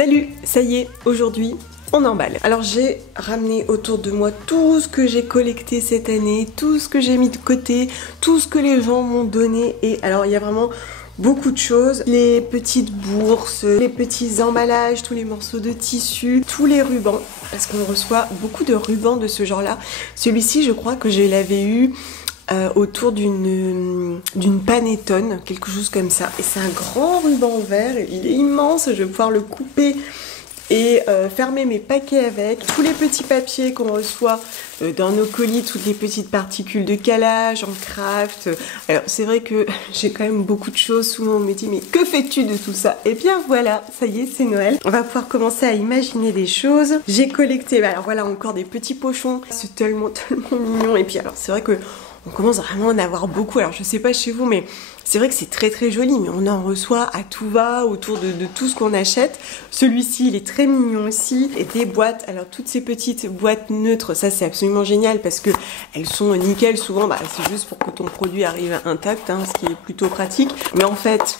Salut, ça y est, aujourd'hui on emballe. Alors j'ai ramené autour de moi tout ce que j'ai collecté cette année, tout ce que j'ai mis de côté, tout ce que les gens m'ont donné. Et alors il y a vraiment beaucoup de choses, les petites bourses, les petits emballages, tous les morceaux de tissu, tous les rubans, parce qu'on reçoit beaucoup de rubans de ce genre là. Celui-ci je crois que je l'avais eu autour d'une panettone, quelque chose comme ça. Et c'est un grand ruban vert, il est immense, je vais pouvoir le couper et fermer mes paquets avec. Tous les petits papiers qu'on reçoit dans nos colis, toutes les petites particules de calage, en craft. Alors c'est vrai que j'ai quand même beaucoup de choses. Souvent on me dit mais que fais-tu de tout ça? Et bien voilà, ça y est, c'est Noël. On va pouvoir commencer à imaginer des choses. J'ai collecté, alors voilà, encore des petits pochons. C'est tellement mignon. Et puis alors c'est vrai que on commence vraiment à en avoir beaucoup. Alors je sais pas chez vous, mais c'est vrai que c'est très joli, mais on en reçoit à tout va autour de tout ce qu'on achète. Celui-ci, il est très mignon aussi. Et des boîtes, alors toutes ces petites boîtes neutres, ça c'est absolument génial parce que elles sont nickel. Souvent, c'est juste pour que ton produit arrive intact, hein, ce qui est plutôt pratique. Mais en fait,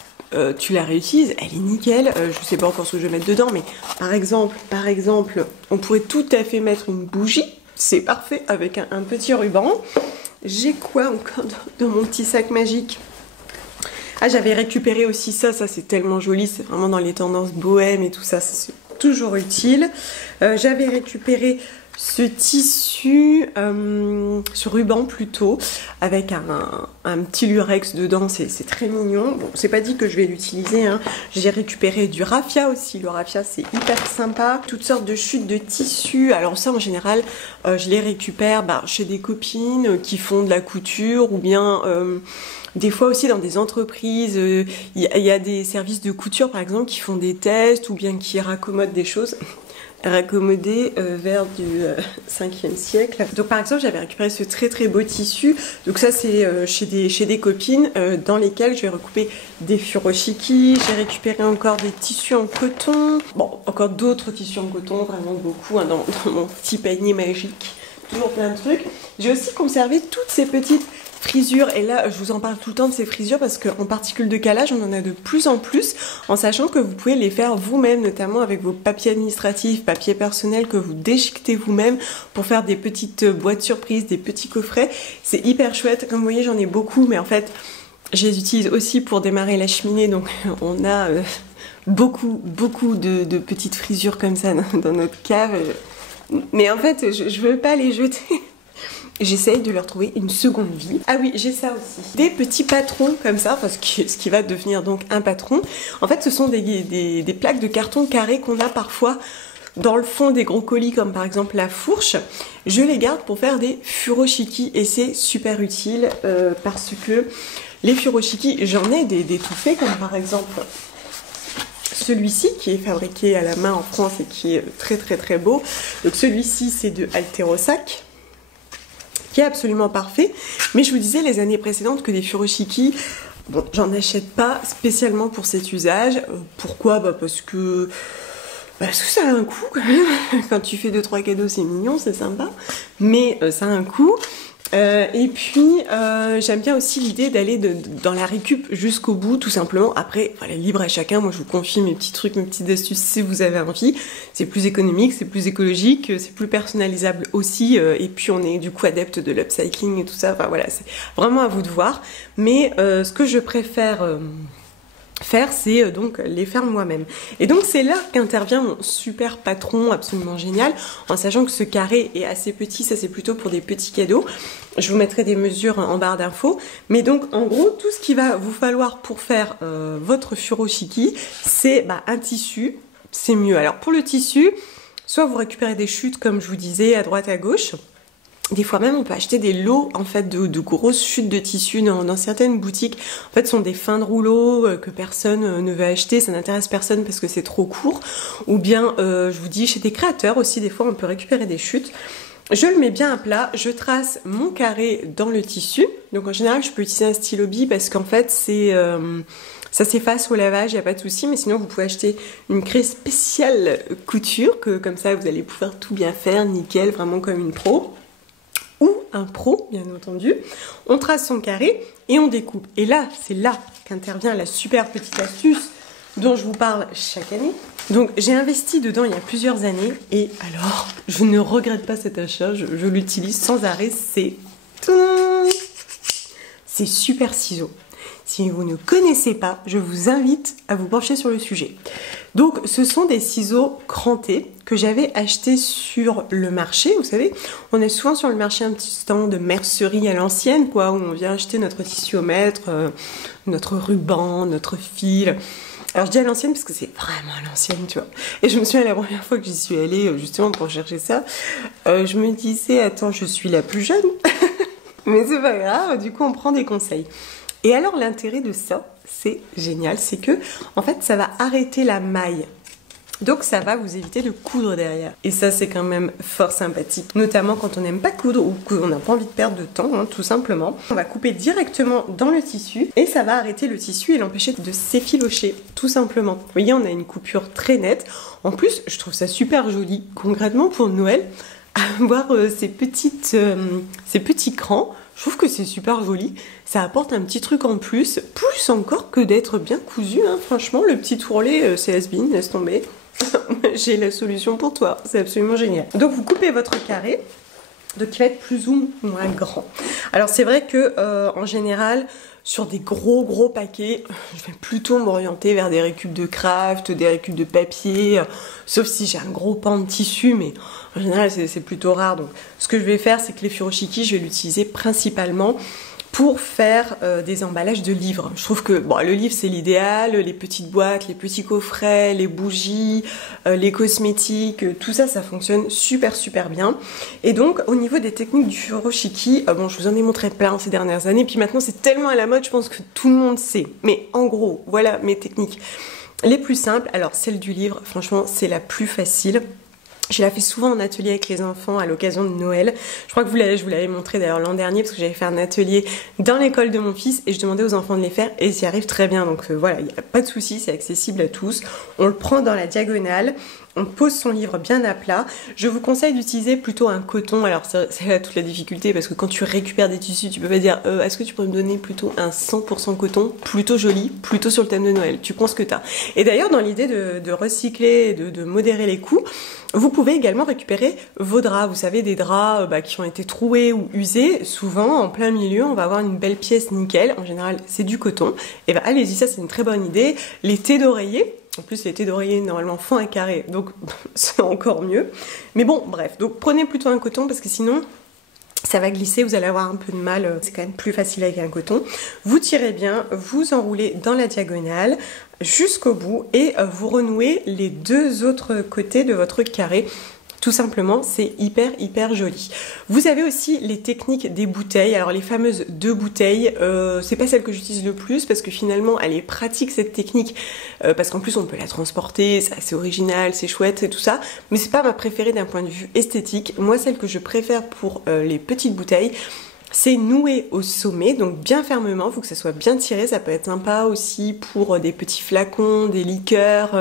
tu la réutilises, elle est nickel. Je sais pas encore ce que je vais mettre dedans, mais par exemple, on pourrait tout à fait mettre une bougie. C'est parfait avec un petit ruban. J'ai quoi encore dans mon petit sac magique? Ah, j'avais récupéré aussi ça c'est tellement joli, c'est vraiment dans les tendances bohème et tout ça, c'est toujours utile. J'avais récupéré ce tissu, ce ruban plutôt, avec un petit lurex dedans, c'est très mignon. Bon, c'est pas dit que je vais l'utiliser, hein. J'ai récupéré du raffia aussi, le raffia c'est hyper sympa. Toutes sortes de chutes de tissu, alors ça en général, je les récupère chez des copines qui font de la couture ou bien... des fois aussi dans des entreprises, il y a des services de couture par exemple qui font des tests ou bien qui raccommodent des choses. Raccommodé vers du 5e siècle. Donc par exemple j'avais récupéré ce très beau tissu, donc ça c'est chez des copines dans lesquelles je vais recouper des furoshiki. J'ai récupéré encore des tissus en coton, bon encore d'autres tissus en coton, vraiment beaucoup, hein, dans mon petit panier magique, toujours plein de trucs. J'ai aussi conservé toutes ces petites frisures, et là je vous en parle tout le temps de ces frisures parce qu'en particules de calage on en a de plus en plus, en sachant que vous pouvez les faire vous-même, notamment avec vos papiers administratifs, papiers personnels que vous déchiquetez vous-même pour faire des petites boîtes surprises, des petits coffrets. C'est hyper chouette, comme vous voyez j'en ai beaucoup, mais en fait je les utilise aussi pour démarrer la cheminée, donc on a beaucoup de petites frisures comme ça dans notre cave, mais en fait je veux pas les jeter. J'essaye de leur trouver une seconde vie. Ah oui, j'ai ça aussi. Des petits patrons comme ça, parce que ce qui va devenir donc un patron. En fait, ce sont des plaques de carton carré qu'on a parfois dans le fond des gros colis, comme par exemple la fourche. Je les garde pour faire des furoshiki et c'est super utile parce que les furoshiki, j'en ai des tout faits, comme par exemple celui-ci qui est fabriqué à la main en France et qui est très beau. Donc celui-ci, c'est de Alterosac, qui est absolument parfait, mais je vous disais les années précédentes que des furoshiki, bon, j'en achète pas spécialement pour cet usage. Pourquoi? Parce que ça a un coût quand même. Quand tu fais 2-3 cadeaux, c'est mignon, c'est sympa, mais ça a un coût. Et puis j'aime bien aussi l'idée d'aller dans la récup jusqu'au bout, tout simplement. Après, voilà, libre à chacun. Moi, je vous confie mes petits trucs, mes petites astuces si vous avez envie. C'est plus économique, c'est plus écologique, c'est plus personnalisable aussi. Et puis, on est du coup adepte de l'upcycling et tout ça. Enfin voilà, c'est vraiment à vous de voir. Mais ce que je préfère faire, c'est donc les faire moi-même. Et donc c'est là qu'intervient mon super patron absolument génial, en sachant que ce carré est assez petit, ça c'est plutôt pour des petits cadeaux. Je vous mettrai des mesures en barre d'infos. Mais donc en gros, tout ce qu'il va vous falloir pour faire votre furoshiki, c'est un tissu, c'est mieux. Alors pour le tissu, soit vous récupérez des chutes comme je vous disais à droite à gauche. Des fois même on peut acheter des lots en fait de grosses chutes de tissu dans certaines boutiques. En fait ce sont des fins de rouleau que personne ne veut acheter, ça n'intéresse personne parce que c'est trop court. Ou bien je vous dis chez des créateurs aussi, des fois on peut récupérer des chutes. Je le mets bien à plat, je trace mon carré dans le tissu. Donc en général je peux utiliser un stylo bille parce qu'en fait c'est... ça s'efface au lavage, il n'y a pas de souci, mais sinon vous pouvez acheter une craie spéciale couture, que comme ça vous allez pouvoir tout bien faire, nickel, vraiment comme une pro. Ou un pro, bien entendu. On trace son carré et on découpe. Et là, c'est là qu'intervient la super petite astuce dont je vous parle chaque année. Donc j'ai investi dedans il y a plusieurs années et alors je ne regrette pas cet achat, je l'utilise sans arrêt, c'est Super Ciseaux. Si vous ne connaissez pas, je vous invite à vous pencher sur le sujet. Donc ce sont des ciseaux crantés que j'avais achetés sur le marché. Vous savez, on a souvent sur le marché un petit stand de mercerie à l'ancienne, quoi, où on vient acheter notre tissu au mètre, notre ruban, notre fil. Alors je dis à l'ancienne parce que c'est vraiment à l'ancienne, tu vois. Et je me souviens la première fois que j'y suis allée justement pour chercher ça, je me disais, attends, je suis la plus jeune. Mais c'est pas grave, du coup on prend des conseils. Et alors l'intérêt de ça, c'est génial, c'est que en fait ça va arrêter la maille. Donc ça va vous éviter de coudre derrière. Et ça c'est quand même fort sympathique, notamment quand on n'aime pas coudre ou qu'on n'a pas envie de perdre de temps, hein, tout simplement. On va couper directement dans le tissu et ça va arrêter le tissu et l'empêcher de s'effilocher, tout simplement. Vous voyez, on a une coupure très nette. En plus, je trouve ça super joli, concrètement pour Noël, avoir ces petits crans. Je trouve que c'est super joli, ça apporte un petit truc en plus encore que d'être bien cousu, hein. Franchement, le petit tourlet, c'est has-been, laisse tomber. J'ai la solution pour toi, c'est absolument génial. Donc vous coupez votre carré, donc il va être plus ou moins grand. Alors c'est vrai que en général, sur des gros paquets, je vais plutôt m'orienter vers des récup de craft, des récup de papier, sauf si j'ai un gros pan de tissu, mais en général c'est plutôt rare. Donc ce que je vais faire, c'est que les furoshiki, je vais l'utiliser principalement pour faire des emballages de livres. Je trouve que bon, le livre c'est l'idéal, les petites boîtes, les petits coffrets, les bougies, les cosmétiques, tout ça, ça fonctionne super bien. Et donc au niveau des techniques du furoshiki, bon, je vous en ai montré plein ces dernières années, puis maintenant c'est tellement à la mode, je pense que tout le monde sait. Mais en gros, voilà mes techniques les plus simples. Alors celle du livre, franchement c'est la plus facile. Je la fais souvent en atelier avec les enfants à l'occasion de Noël. Je crois que je vous l'avais montré d'ailleurs l'an dernier parce que j'avais fait un atelier dans l'école de mon fils et je demandais aux enfants de les faire et ils y arrivent très bien. Donc voilà, il n'y a pas de souci, c'est accessible à tous. On le prend dans la diagonale. On pose son livre bien à plat. Je vous conseille d'utiliser plutôt un coton. Alors c'est là toute la difficulté parce que quand tu récupères des tissus, tu peux pas dire est-ce que tu pourrais me donner plutôt un 100% coton, plutôt joli, plutôt sur le thème de Noël. Tu prends ce que tu as. Et d'ailleurs dans l'idée de recycler, de modérer les coûts, vous pouvez également récupérer vos draps. Vous savez, des draps qui ont été troués ou usés. Souvent en plein milieu on va avoir une belle pièce nickel. En général c'est du coton. Et ben allez-y, ça c'est une très bonne idée. Les thés d'oreiller. En plus, les thés d'oreiller, normalement, font un carré, donc c'est encore mieux. Mais bon, bref, donc prenez plutôt un coton, parce que sinon, ça va glisser, vous allez avoir un peu de mal. C'est quand même plus facile avec un coton. Vous tirez bien, vous enroulez dans la diagonale jusqu'au bout, et vous renouez les deux autres côtés de votre carré. Tout simplement, c'est hyper joli. Vous avez aussi les techniques des bouteilles. Alors les fameuses 2 bouteilles, c'est pas celle que j'utilise le plus parce que finalement elle est pratique cette technique parce qu'en plus on peut la transporter, c'est assez original, c'est chouette et tout ça. Mais c'est pas ma préférée d'un point de vue esthétique. Moi, celle que je préfère pour les petites bouteilles, c'est noué au sommet, donc bien fermement, il faut que ça soit bien tiré. Ça peut être sympa aussi pour des petits flacons, des liqueurs,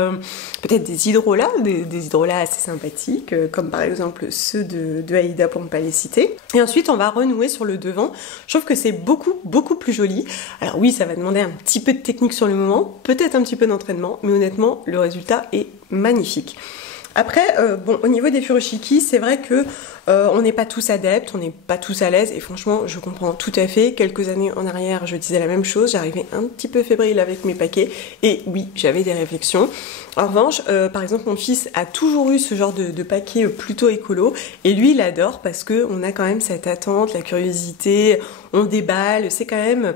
peut-être des hydrolats, des hydrolats assez sympathiques, comme par exemple ceux de Aïda pour ne pas les citer. Et ensuite on va renouer sur le devant. Je trouve que c'est beaucoup plus joli. Alors oui, ça va demander un petit peu de technique sur le moment, peut-être un petit peu d'entraînement, mais honnêtement le résultat est magnifique. Après, bon, au niveau des furoshiki, c'est vrai que on n'est pas tous adeptes, on n'est pas tous à l'aise, et franchement, je comprends tout à fait. Quelques années en arrière, je disais la même chose, j'arrivais un petit peu fébrile avec mes paquets, et oui, j'avais des réflexions. En revanche, par exemple, mon fils a toujours eu ce genre de paquet plutôt écolo, et lui, il adore parce que on a quand même cette attente, la curiosité, on déballe, c'est quand même...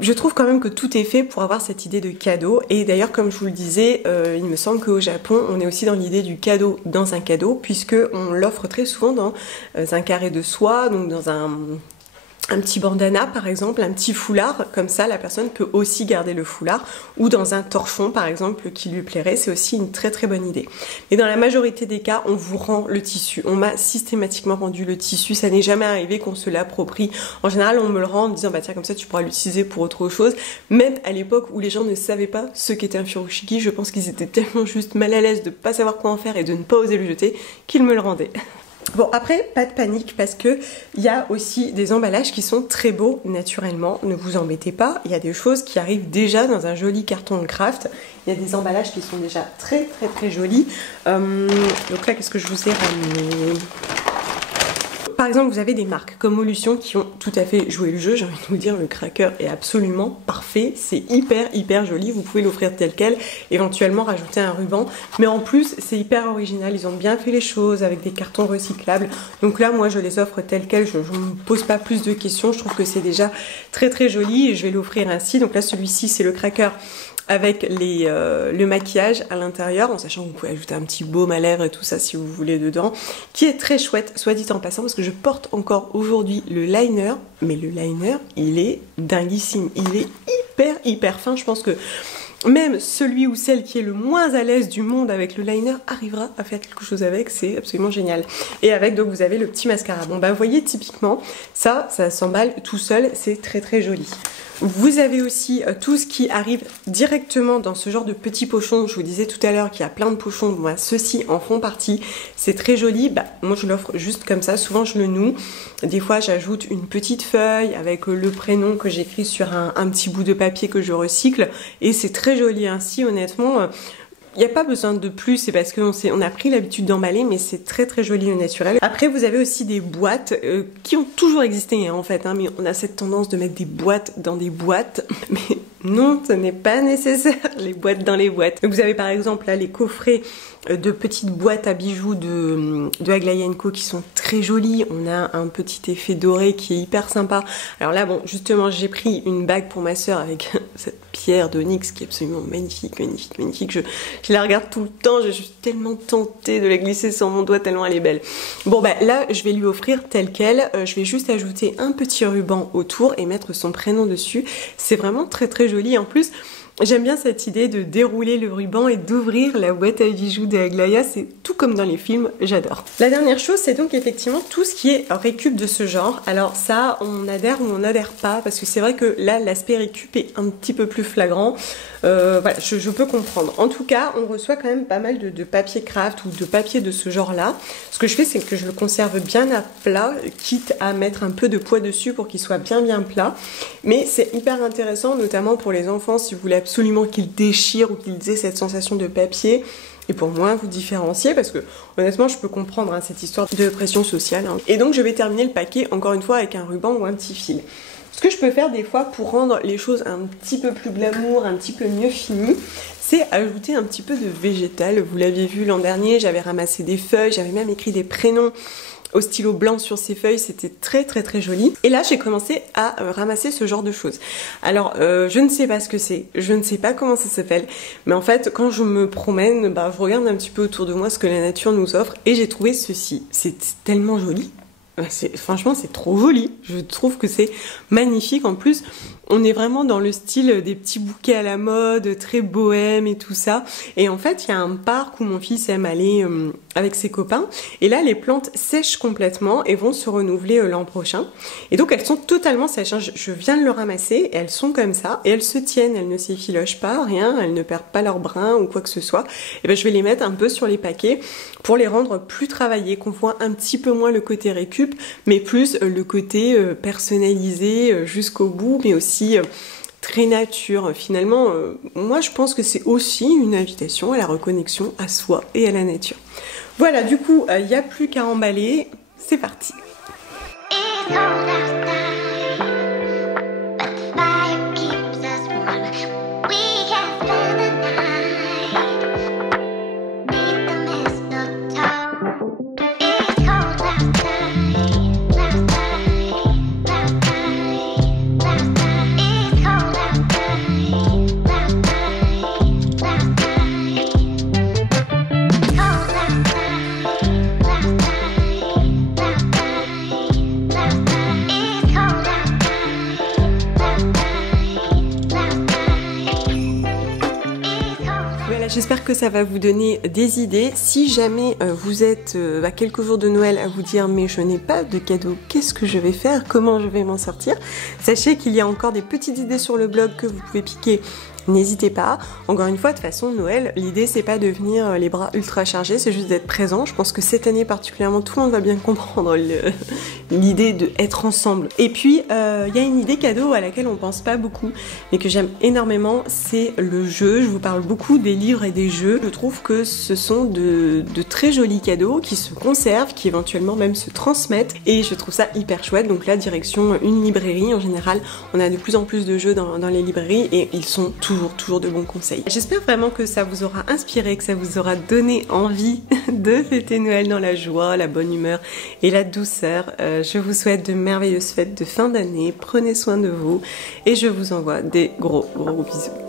je trouve quand même que tout est fait pour avoir cette idée de cadeau. Et d'ailleurs, comme je vous le disais, il me semble qu'au Japon, on est aussi dans l'idée du cadeau dans un cadeau, puisque on l'offre très souvent dans un carré de soie, donc dans un petit bandana par exemple, un petit foulard, comme ça la personne peut aussi garder le foulard, ou dans un torchon par exemple qui lui plairait, c'est aussi une très bonne idée. Mais dans la majorité des cas, on vous rend le tissu, on m'a systématiquement rendu le tissu, ça n'est jamais arrivé qu'on se l'approprie. En général on me le rend en me disant bah tiens comme ça tu pourras l'utiliser pour autre chose, même à l'époque où les gens ne savaient pas ce qu'était un furoshiki, je pense qu'ils étaient tellement juste mal à l'aise de ne pas savoir quoi en faire et de ne pas oser le jeter qu'ils me le rendaient. Bon après, pas de panique parce que il y a aussi des emballages qui sont très beaux naturellement, ne vous embêtez pas, il y a des choses qui arrivent déjà dans un joli carton de craft, il y a des emballages qui sont déjà très jolis. Donc là, qu'est-ce que je vous ai ramené ? Par exemple, vous avez des marques comme Molution qui ont tout à fait joué le jeu. J'ai envie de vous dire, le cracker est absolument parfait. C'est hyper joli. Vous pouvez l'offrir tel quel, éventuellement rajouter un ruban. Mais en plus, c'est hyper original. Ils ont bien fait les choses avec des cartons recyclables. Donc là, moi, je les offre tel quel. Je ne me pose pas plus de questions. Je trouve que c'est déjà très joli et je vais l'offrir ainsi. Donc là, celui-ci, c'est le cracker avec le maquillage à l'intérieur, en sachant que vous pouvez ajouter un petit baume à lèvres et tout ça si vous voulez dedans, qui est très chouette, soit dit en passant, parce que je porte encore aujourd'hui le liner, mais le liner, il est dinguissime, il est hyper fin, je pense que même celui ou celle qui est le moins à l'aise du monde avec le liner arrivera à faire quelque chose avec, c'est absolument génial. Et avec, donc vous avez le petit mascara. Bon bah vous voyez typiquement, ça s'emballe tout seul, c'est très joli. Vous avez aussi tout ce qui arrive directement dans ce genre de petits pochons. Je vous disais tout à l'heure qu'il y a plein de pochons, moi ceux-ci en font partie. C'est très joli, bah, moi je l'offre juste comme ça, souvent je le noue. Des fois j'ajoute une petite feuille avec le prénom que j'écris sur un petit bout de papier que je recycle. Et c'est très joli ainsi, honnêtement. Il n'y a pas besoin de plus, c'est parce qu'on a pris l'habitude d'emballer, mais c'est très joli au naturel. Après, vous avez aussi des boîtes qui ont toujours existé en fait, mais on a cette tendance de mettre des boîtes dans des boîtes, mais non, ce n'est pas nécessaire, les boîtes dans les boîtes. Donc vous avez par exemple là les coffrets de petites boîtes à bijoux de Aglaé & Co qui sont très jolies. On a un petit effet doré qui est hyper sympa. Alors là, bon, justement, j'ai pris une bague pour ma soeur avec cette pierre d'onyx qui est absolument magnifique. Je la regarde tout le temps, je suis tellement tentée de la glisser sur mon doigt tellement elle est belle. Bon bah là, je vais lui offrir telle quelle. Je vais juste ajouter un petit ruban autour et mettre son prénom dessus. C'est vraiment très joli. En plus, j'aime bien cette idée de dérouler le ruban et d'ouvrir la boîte à bijoux d'Aglaé, c'est tout comme dans les films, j'adore. La dernière chose, c'est donc effectivement tout ce qui est récup de ce genre. Alors ça, on adhère ou on n'adhère pas, parce que c'est vrai que là, l'aspect récup est un petit peu plus flagrant. Voilà, je peux comprendre. En tout cas, on reçoit quand même pas mal de papier craft ou de papier de ce genre-là. Ce que je fais, c'est que je le conserve bien à plat, quitte à mettre un peu de poids dessus pour qu'il soit bien plat. Mais c'est hyper intéressant, notamment pour les enfants, si vous voulez absolument qu'ils déchirent ou qu'ils aient cette sensation de papier. Et pour moi, vous différencier, parce que honnêtement, je peux comprendre cette histoire de pression sociale. Et donc, je vais terminer le paquet, encore une fois, avec un ruban ou un petit fil. Ce que je peux faire des fois pour rendre les choses un petit peu plus glamour, un petit peu mieux finies, c'est ajouter un petit peu de végétal. Vous l'aviez vu l'an dernier, j'avais ramassé des feuilles, j'avais même écrit des prénoms au stylo blanc sur ces feuilles, c'était très joli. Et là, j'ai commencé à ramasser ce genre de choses. Alors, je ne sais pas ce que c'est, je ne sais pas comment ça s'appelle, mais en fait, quand je me promène, bah, je regarde un petit peu autour de moi ce que la nature nous offre, et j'ai trouvé ceci. C'est tellement joli. Franchement, c'est trop joli. Je trouve que c'est magnifique. En plus, on est vraiment dans le style des petits bouquets à la mode, très bohème et tout ça. Et en fait, il y a un parc où mon fils aime aller avec ses copains. Et là, les plantes sèchent complètement et vont se renouveler l'an prochain. Et donc, elles sont totalement sèches. Je viens de le ramasser et elles sont comme ça. Et elles se tiennent, elles ne s'effilochent pas, rien. Elles ne perdent pas leur brin ou quoi que ce soit. Et ben, je vais les mettre un peu sur les paquets pour les rendre plus travaillés, qu'on voit un petit peu moins le côté récup, mais plus le côté personnalisé jusqu'au bout, mais aussi très nature. Finalement, moi je pense que c'est aussi une invitation à la reconnexion à soi et à la nature. Voilà, du coup, il n'y a plus qu'à emballer. C'est parti. J'espère que ça va vous donner des idées. Si jamais vous êtes à quelques jours de Noël à vous dire mais je n'ai pas de cadeau, qu'est-ce que je vais faire? Comment je vais m'en sortir? Sachez qu'il y a encore des petites idées sur le blog que vous pouvez piquer n'hésitez pas. Encore une fois, de toute façon, Noël, l'idée c'est pas de venir les bras ultra chargés, c'est juste d'être présent. Je pense que cette année particulièrement, tout le monde va bien comprendre l'idée d'être ensemble. Et puis, il y a une idée cadeau à laquelle on pense pas beaucoup, mais que j'aime énormément, c'est le jeu. Je vous parle beaucoup des livres et des jeux. Je trouve que ce sont de très jolis cadeaux qui se conservent, qui éventuellement même se transmettent, et je trouve ça hyper chouette. Donc là, direction une librairie. En général, on a de plus en plus de jeux dans les librairies et ils sont toujours de bons conseils. J'espère vraiment que ça vous aura inspiré, que ça vous aura donné envie de fêter Noël dans la joie, la bonne humeur et la douceur. Je vous souhaite de merveilleuses fêtes de fin d'année. Prenez soin de vous et je vous envoie des gros bisous.